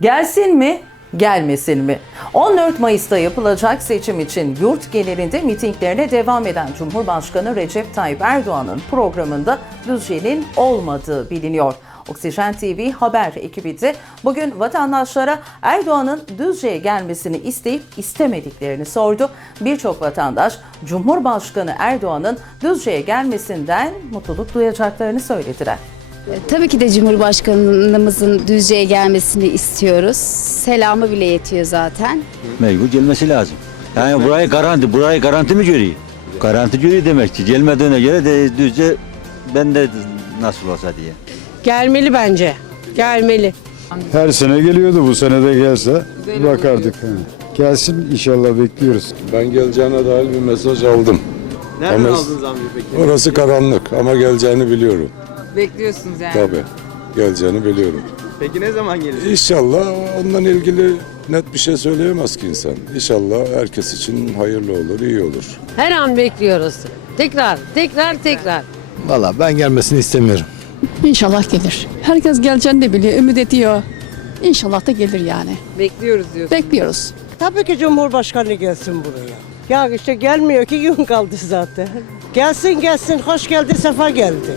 Gelsin mi, gelmesin mi? 14 Mayıs'ta yapılacak seçim için yurt genelinde mitinglerine devam eden Cumhurbaşkanı Recep Tayyip Erdoğan'ın programında Düzce'nin olmadığı biliniyor. Oksijen TV haber ekibi de bugün vatandaşlara Erdoğan'ın Düzce'ye gelmesini isteyip istemediklerini sordu. Birçok vatandaş Cumhurbaşkanı Erdoğan'ın Düzce'ye gelmesinden mutluluk duyacaklarını söylediler. Tabii ki de Cumhurbaşkanımızın Düzce'ye gelmesini istiyoruz. Selamı bile yetiyor zaten. Mecbur gelmesi lazım. Yani burayı garanti, burayı garanti mi görüyor? Garanti görüyor demek ki. Gelmediğine göre de düzce ben de nasıl olsa diye. Gelmeli bence. Gelmeli. Her sene geliyordu bu sene de gelse bakardık. ha. Gelsin inşallah bekliyoruz. Ben geleceğine dair bir mesaj aldım. Nereden Ama- aldınız amca peki? Orası karanlık ama geleceğini biliyorum. Bekliyorsunuz yani. Tabii. Geleceğini biliyorum. Peki ne zaman gelecek? İnşallah ondan ilgili net bir şey söyleyemez ki insan. İnşallah herkes için hayırlı olur, iyi olur. Her an bekliyoruz. Tekrar, tekrar, tekrar. Valla ben gelmesini istemiyorum. İnşallah gelir. Herkes geleceğini de biliyor, ümit ediyor. İnşallah da gelir yani. Bekliyoruz diyorsun. Bekliyoruz. Tabii ki Cumhurbaşkanı gelsin buraya. Ya işte gelmiyor ki gün kaldı zaten. Gelsin gelsin, hoş geldi, sefa geldi.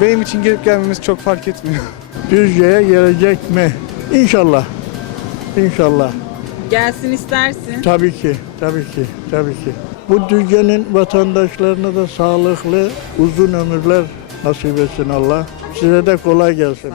Benim için gelip gelmemiz çok fark etmiyor. Düzce'ye gelecek mi? İnşallah. İnşallah. Gelsin istersin. Tabii ki, tabii ki, tabii ki. Bu Düzce'nin vatandaşlarına da sağlıklı, uzun ömürler nasip etsin Allah. Size de kolay gelsin.